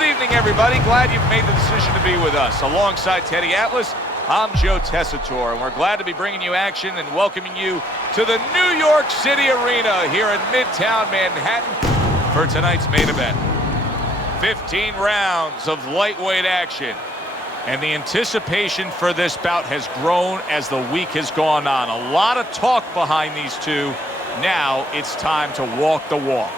Good evening, everybody. Glad you've made the decision to be with us. Alongside Teddy Atlas, I'm Joe Tessitore, and we're glad to be bringing you action and welcoming you to the New York City Arena here in Midtown Manhattan for tonight's main event. 15 rounds of lightweight action, and the anticipation for this bout has grown as the week has gone on. A lot of talk behind these two. Now it's time to walk the walk.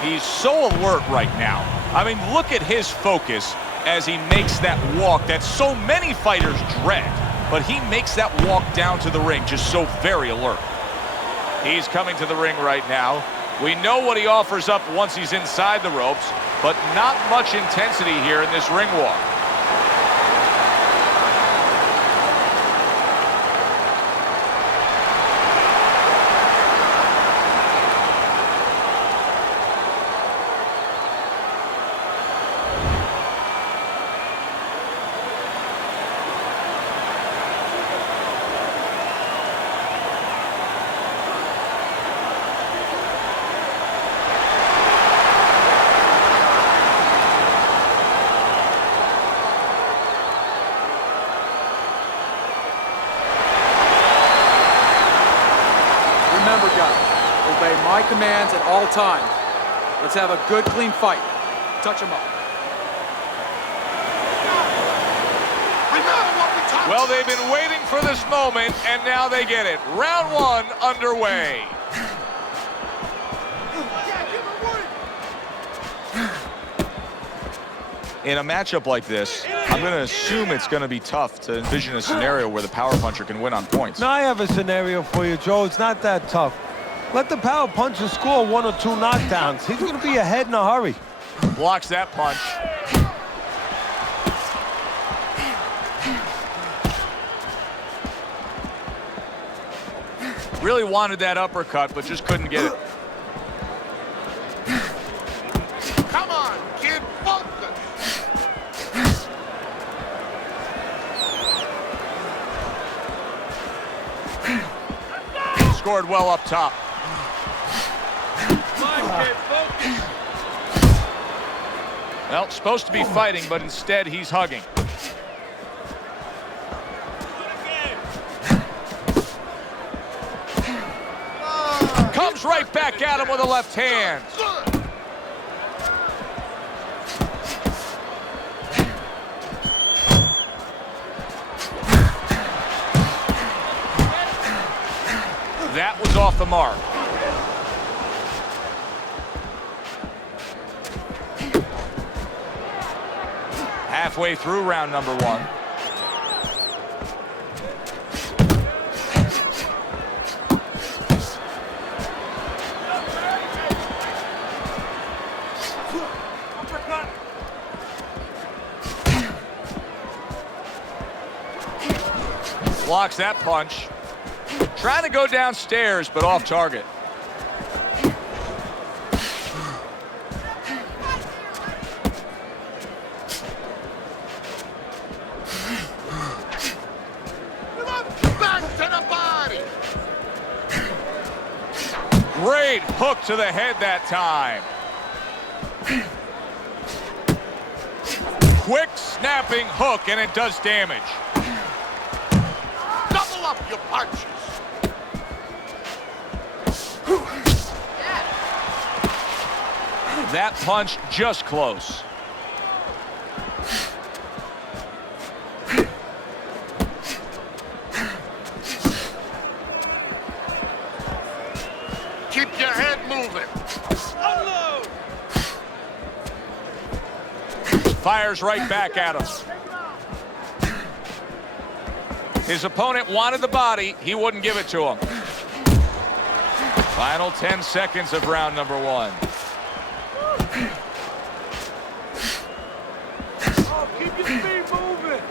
He's so alert right now. I mean, look at his focus as he makes that walk that so many fighters dread. But he makes that walk down to the ring just so very alert. He's coming to the ring right now. We know what he offers up once he's inside the ropes, but not much intensity here in this ring walk. Remember, guys, obey my commands at all times. Let's have a good, clean fight. Touch him up. Well, they've been waiting for this moment, and now they get it. Round one underway. In a matchup like this, I'm going to assume it's going to be tough to envision a scenario where the power puncher can win on points. Now I have a scenario for you, Joe. It's not that tough. Let the power puncher score 1 or 2 knockdowns. He's going to be ahead in a hurry. Blocks that punch. Really wanted that uppercut, but just couldn't get it. Come on, kid, focus. Scored well up top. Well, supposed to be fighting, but instead he's hugging. Comes right back at him with a left hand. That was off the mark. Halfway through round number one. Blocks that punch. Trying to go downstairs, but off target. Back to the body. Great hook to the head that time. Quick snapping hook, and it does damage. Double up your punches. That punch just close. Keep your head moving. Unload. Fires right back at him. His opponent wanted the body. He wouldn't give it to him. Final 10 seconds of round number one. Oh, keep your feet moving.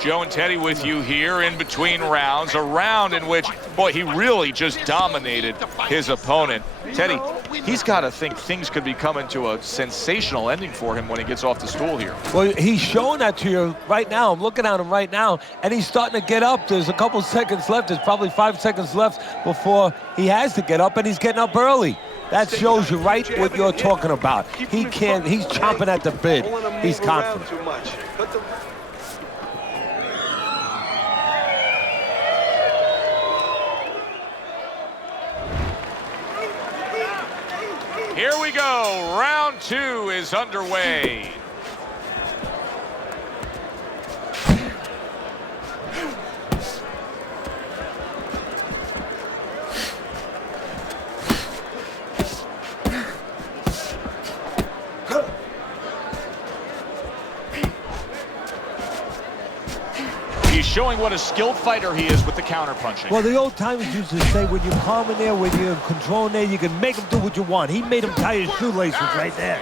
Joe and Teddy with you here in between rounds. A round in which, boy, he really just dominated his opponent. Teddy, he's got to think things could be coming to a sensational ending for him when he gets off the stool here. Well, he's showing that to you right now. I'm looking at him right now, and he's starting to get up. There's a couple seconds left. There's probably 5 seconds left before he has to get up, and he's getting up early. That shows you right what you're talking about. He can't, he's chomping at the bit. He's confident. Here we go. Round 2 is underway. He's showing what a skilled fighter he is with the counterpunching. Well, the old timers used to say when you're calm in there, when you're in control in there, you can make him do what you want. He made him tie his shoelaces right there.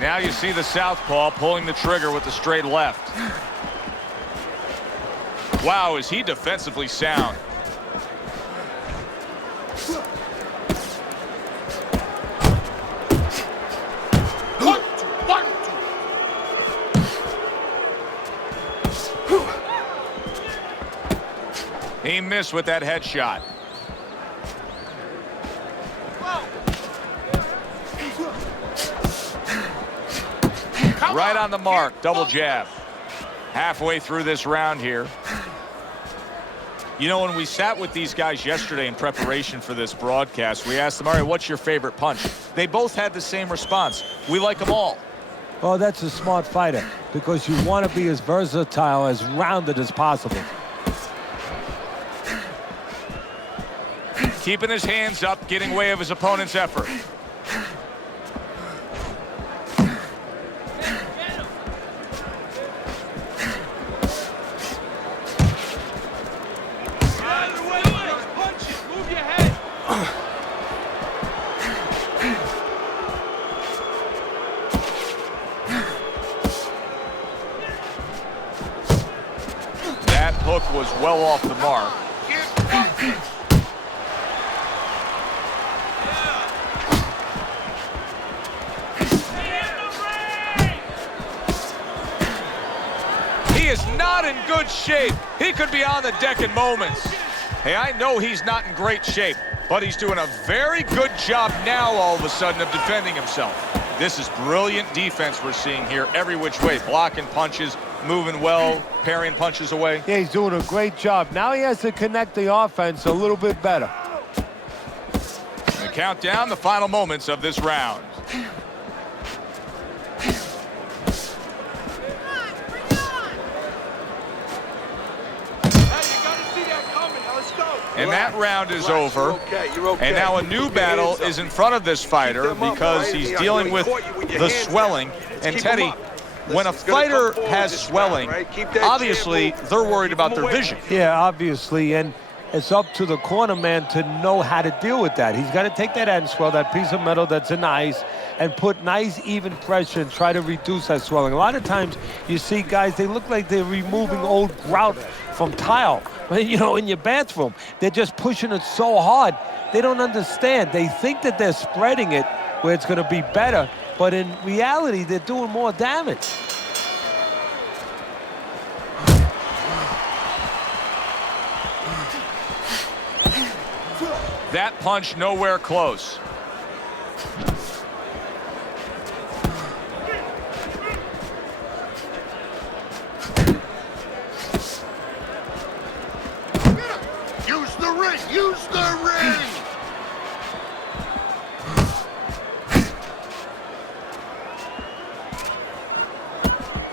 Now you see the southpaw pulling the trigger with the straight left. Wow, is he defensively sound. He missed with that headshot. Right on the mark, double jab. Halfway through this round here. You know, when we sat with these guys yesterday in preparation for this broadcast, we asked them, all right, what's your favorite punch? They both had the same response. We like them all. Well, that's a smart fighter because you want to be as versatile, as rounded as possible. Keeping his hands up, getting way of his opponent's effort. That hook was well off the mark. He is not in good shape. He could be on the deck in moments. Hey, I know he's not in great shape, but he's doing a very good job now all of a sudden of defending himself. This is brilliant defense we're seeing here every which way. Blocking punches, moving well, parrying punches away. Yeah, he's doing a great job. Now he has to connect the offense a little bit better. And count down the final moments of this round. And that round is over. You're okay. And now a new battle is in front of this fighter because he's dealing with the swelling. And Teddy, when a fighter has swelling, obviously they're worried about their vision. Yeah, obviously, and it's up to the corner man to know how to deal with that. He's got to take that end swell, that piece of metal that's in the ice, and put nice even pressure and try to reduce that swelling. A lot of times you see guys, they look like they're removing old grout from tile, you know, in your bathroom. They're just pushing it so hard. They don't understand. They think that they're spreading it where it's going to be better, but in reality, they're doing more damage. That punch nowhere close. Use the ring! Use the ring!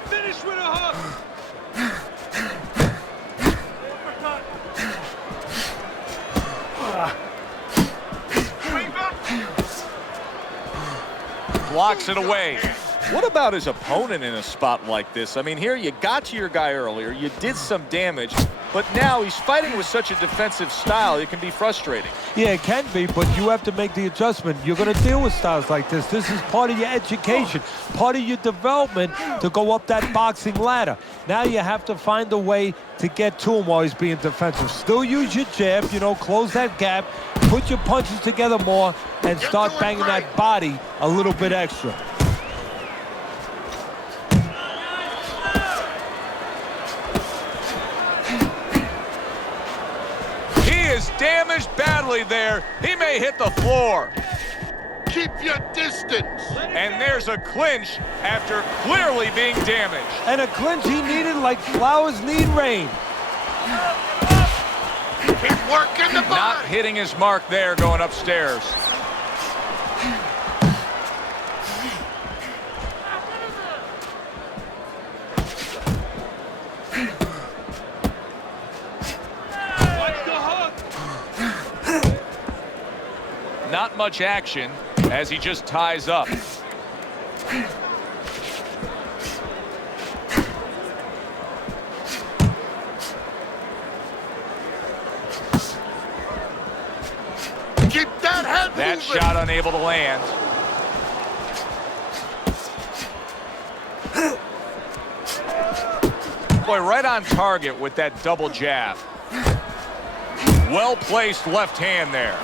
Finish with a hook. Blocks it away. What about his opponent in a spot like this? I mean, here you got to your guy earlier, you did some damage, but now he's fighting with such a defensive style, it can be frustrating. Yeah, it can be, but you have to make the adjustment. You're going to deal with styles like this. This is part of your education, part of your development to go up that boxing ladder. Now you have to find a way to get to him while he's being defensive. Still use your jab, you know, close that gap, put your punches together more, and start banging that body a little bit extra. Damaged badly there. He may hit the floor. Keep your distance. And there's a clinch after clearly being damaged. And a clinch he needed like flowers need rain. Keep working the body. Not hitting his mark there going upstairs. Not much action as he just ties up. Keep that head That moving. shot unable to land. Boy, right on target with that double jab. Well-placed left hand there.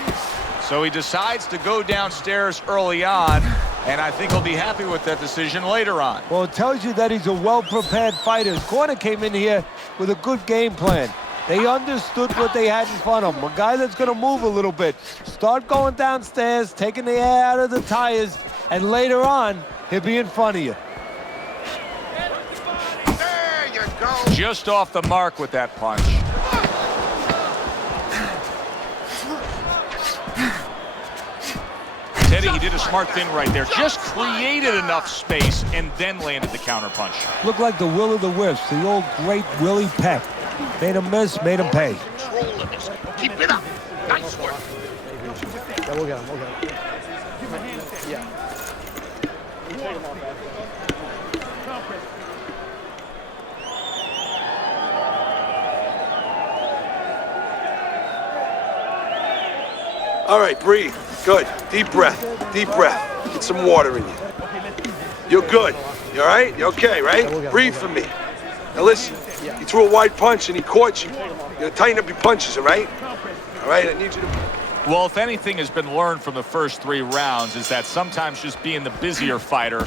So he decides to go downstairs early on, and I think he'll be happy with that decision later on. Well, it tells you that he's a well-prepared fighter. His corner came in here with a good game plan. They understood what they had in front of him. A guy that's going to move a little bit. Start going downstairs, taking the air out of the tires, and later on, he'll be in front of you. There you go. Just off the mark with that punch. Teddy, he did a smart thing right there. Just created enough space and then landed the counter punch. Looked like the will of the wisps, the old great Willie Peck. Made him miss, made him pay. Control of this. Keep it up. Nice work. Yeah, we'll get him. Yeah. All right, breathe. Good. Deep breath. Deep breath. Get some water in you. You're good. You all right? You okay, right? Breathe for me. Now listen, you threw a wide punch and he caught you. You gotta tighten up your punches, all right? All right, I need you to... Well, if anything has been learned from the first 3 rounds is that sometimes just being the busier fighter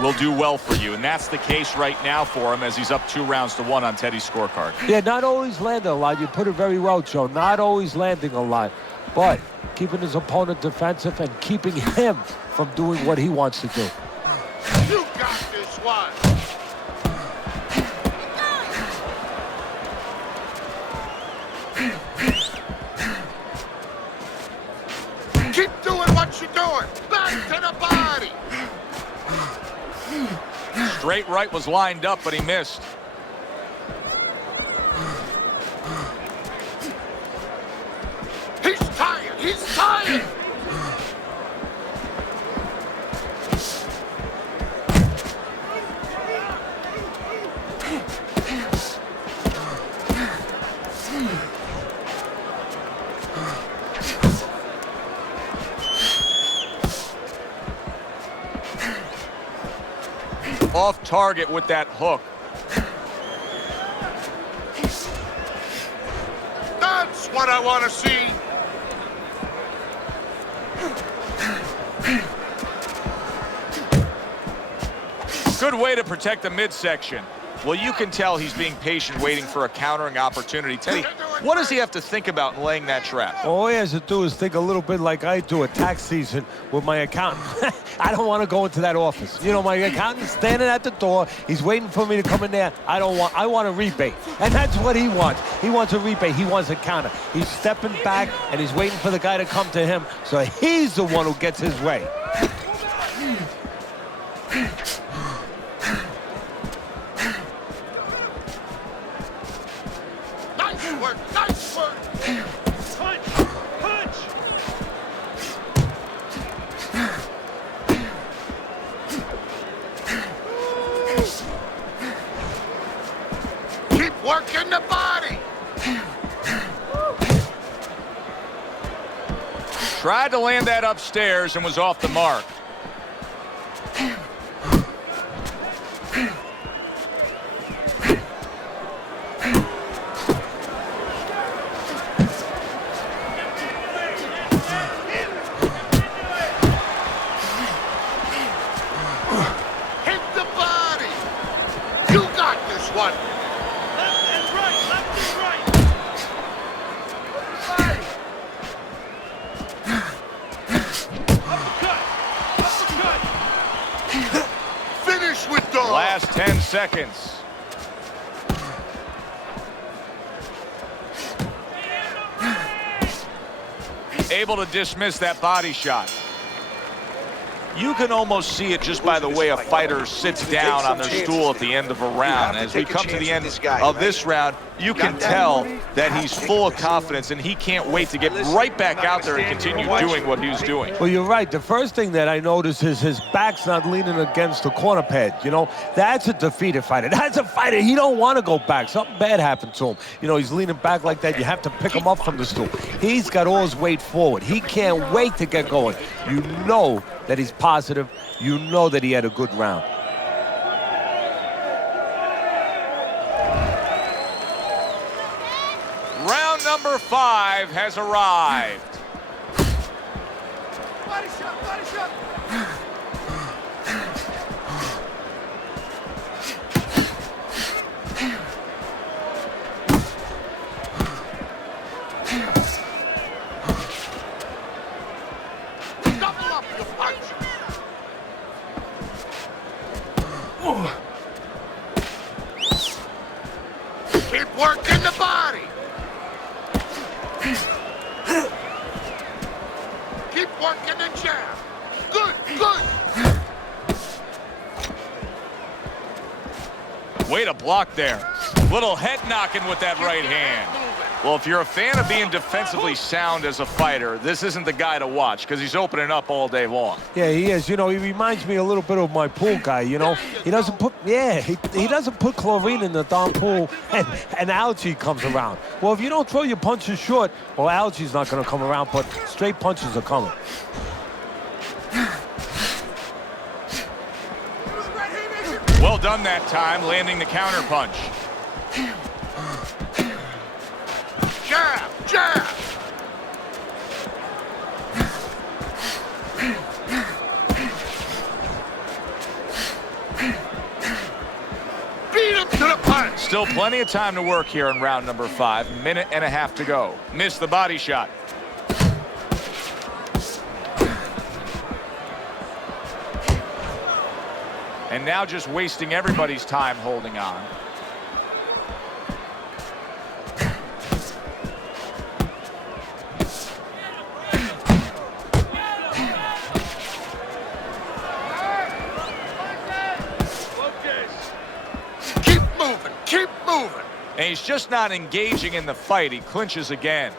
will do well for you. And that's the case right now for him as he's up 2-1 on Teddy's scorecard. Yeah, not always landing a lot. You put it very well, Joe. Not always landing a lot. But keeping his opponent defensive and keeping him from doing what he wants to do. You got this one. Keep doing what you're doing. Back to the body. Straight right was lined up, but he missed. He's tired. He's tired. Off target with that hook. That's what I want to see. Good way to protect the midsection. Well, you can tell he's being patient, waiting for a countering opportunity. Teddy, what does he have to think about in laying that trap? All he has to do is think a little bit like I do at tax season with my accountant. I don't want to go into that office. You know, my accountant's standing at the door. He's waiting for me to come in there. I want a rebate. And that's what he wants. He wants a rebate. He wants a counter. He's stepping back, and he's waiting for the guy to come to him. So he's the one who gets his way. Nice work. Nice work. Punch! Punch! body! Tried to land that upstairs and was off the mark. Hit the body! You got this one! Left and right, left and right. Uppercut, uppercut. Finish with dog! Last 10 seconds. Able to dismiss that body shot. You can almost see it just by the way a fighter sits down on their stool at the end of a round. As we come to the end of this round, you can tell that he's full of confidence and he can't wait to get right back out there and continue doing what he's doing. Well, you're right. The first thing that I notice is his back's not leaning against the corner pad. You know, that's a defeated fighter. That's a fighter. He don't want to go back. Something bad happened to him. You know, he's leaning back like that. You have to pick him up from the stool. He's got all his weight forward. He can't wait to get going. You know that he's positive. You know that he had a good round. Round number 5 has arrived. Body shot, body shot. Double up your punches! Keep working the body! Keep working the jab! Good, good! Way to block there. Little head knocking with that right hand. Well, if you're a fan of being defensively sound as a fighter, this isn't the guy to watch because he's opening up all day long. Yeah, he is. You know, he reminds me a little bit of my pool guy, you know. He doesn't put, he doesn't put chlorine in the darn pool and algae comes around. Well, if you don't throw your punches short, well, algae's not going to come around, but straight punches are coming. Well done that time, landing the counter punch. Jab, jab! Beat him to the punch! Still plenty of time to work here in round number 5. Minute and a half to go. Missed the body shot. And now just wasting everybody's time holding on. Keep moving, keep moving! And he's just not engaging in the fight. He clinches again.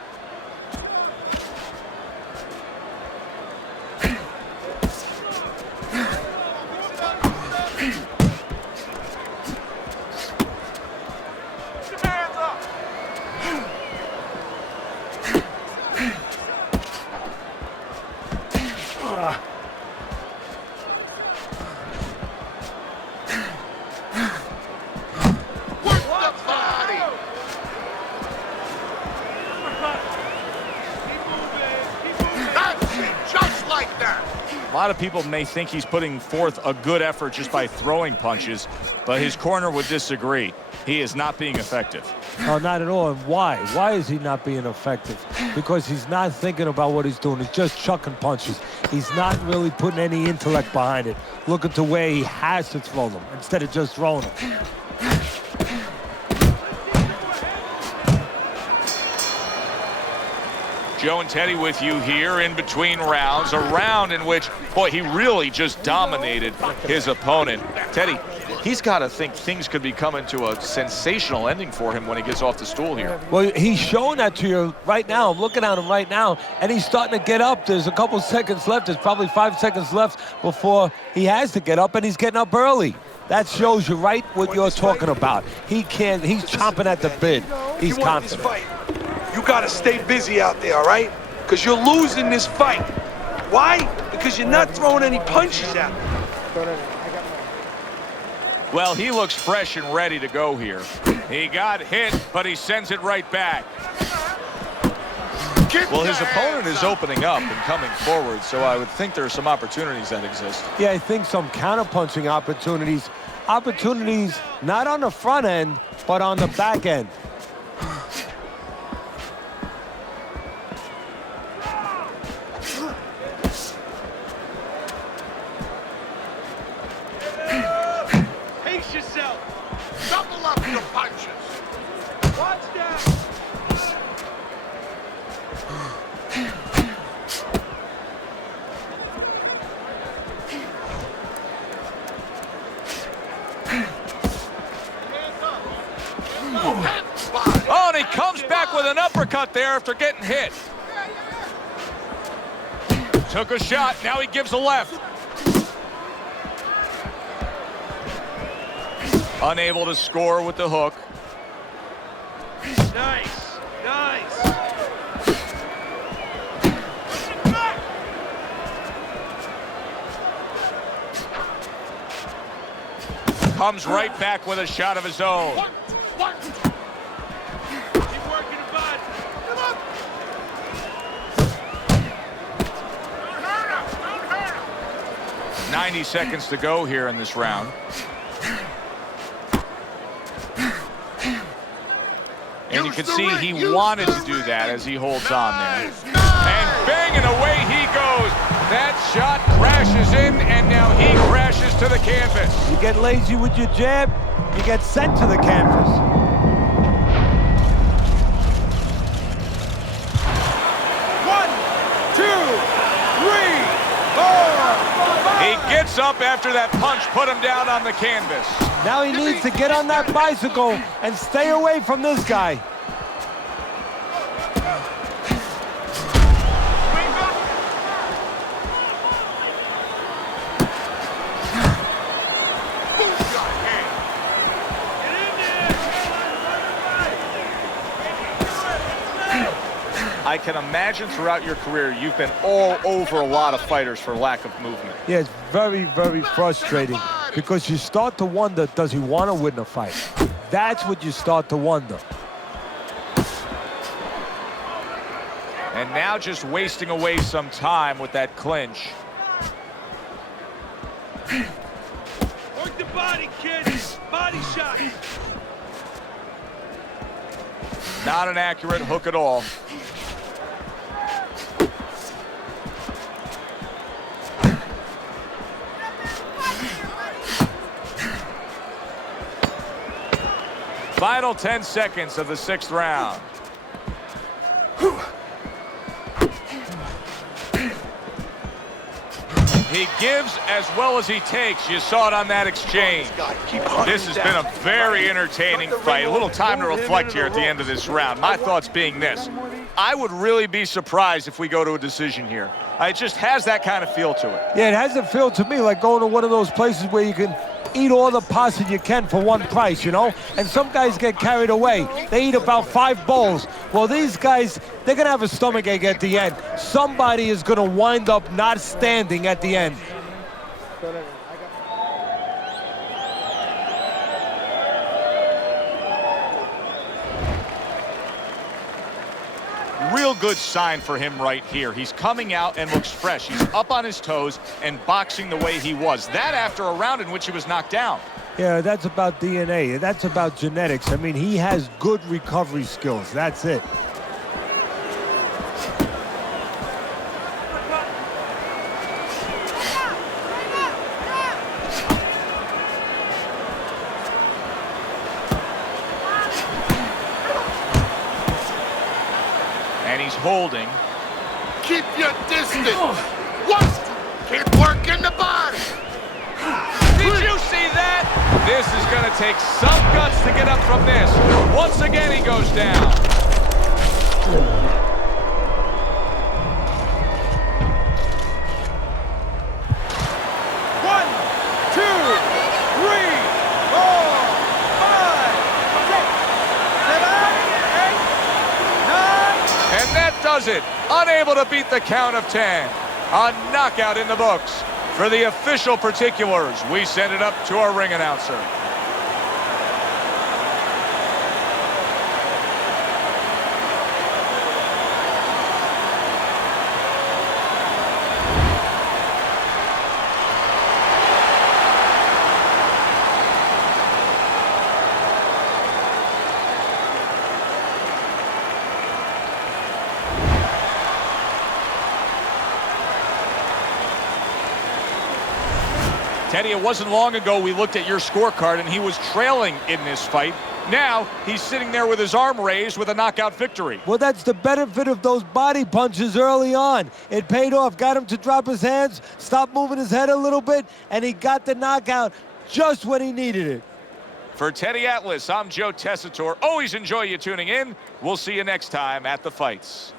Work the body! That's it, just like that! A lot of people may think he's putting forth a good effort just by throwing punches, but his corner would disagree. He is not being effective. No, not at all. And why? Why is he not being effective? Because he's not thinking about what he's doing. He's just chucking punches. He's not really putting any intellect behind it, looking to where he has to throw them instead of just throwing them. Joe and Teddy with you here in between rounds. A round in which, boy, he really just dominated his opponent. Teddy, he's got to think things could be coming to a sensational ending for him when he gets off the stool here. Well, he's showing that to you right now. I'm looking at him right now, and he's starting to get up. There's a couple seconds left. There's probably 5 seconds left before he has to get up, and he's getting up early. That shows you right what you're talking about. He's chomping at the bit. He's If you want this confident. fight, you gotta stay busy out there, all right? Because you're losing this fight. Why? Because you're not throwing any punches at me. Well, he looks fresh and ready to go here. He got hit, but he sends it right back. Well, his opponent is opening up and coming forward, so I would think there are some opportunities that exist. Yeah, I think some counterpunching opportunities. Opportunities not on the front end, but on the back end. Pace yourself. Double up your punches. Watch that. Oh, and he comes back with an uppercut there after getting hit. Took a shot, now he gives a left. Unable to score with the hook. Nice. Nice. Comes right back with a shot of his own. One. Keep working the body. Come on. Don't hurt him. 90 seconds to go here in this round. And you can see he wanted to do that as he holds on there. And bang, and away he goes. That shot crashes in, and now he crashes to the canvas. You get lazy with your jab, you get sent to the canvas. One, two, three, four, He gets up after that punch put him down on the canvas. Now he needs to get on that bicycle and stay away from this guy. I can imagine throughout your career you've been all over a lot of fighters for lack of movement. Yeah, it's very, very frustrating because you start to wonder, does he want to win the fight? That's what you start to wonder. And now just wasting away some time with that clinch. Work the body, kid. Body shot. Not an accurate hook at all. Final 10 seconds of the 6th round. He gives as well as he takes. You saw it on that exchange. This has been a very entertaining fight. A little time to reflect here at the end of this round. My thoughts being this: I would really be surprised if we go to a decision here. It just has that kind of feel to it. Yeah, it has a feel to me like going to one of those places where you can eat all the pasta you can for one price, you know? And some guys get carried away. They eat about 5 bowls. Well, these guys, they're going to have a stomachache at the end. Somebody is going to wind up not standing at the end. Real good sign for him right here. He's coming out and looks fresh. He's up on his toes and boxing the way he was. That after a round in which he was knocked down. Yeah, that's about DNA. That's about genetics. I mean, he has good recovery skills. That's it. And he's holding. Keep your distance. One. Keep working the body. Did you see that? This is going to take some guts to get up from this. Once again, he goes down. One, two, three, four, five, 6, 7, does it. Unable to beat the count of 10. A knockout in the books. For the official particulars, we send it up to our ring announcer. Teddy, it wasn't long ago we looked at your scorecard and he was trailing in this fight. Now he's sitting there with his arm raised with a knockout victory. Well, that's the benefit of those body punches early on. It paid off, got him to drop his hands, stop moving his head a little bit, and he got the knockout just when he needed it. For Teddy Atlas, I'm Joe Tessitore. Always enjoy you tuning in. We'll see you next time at the fights.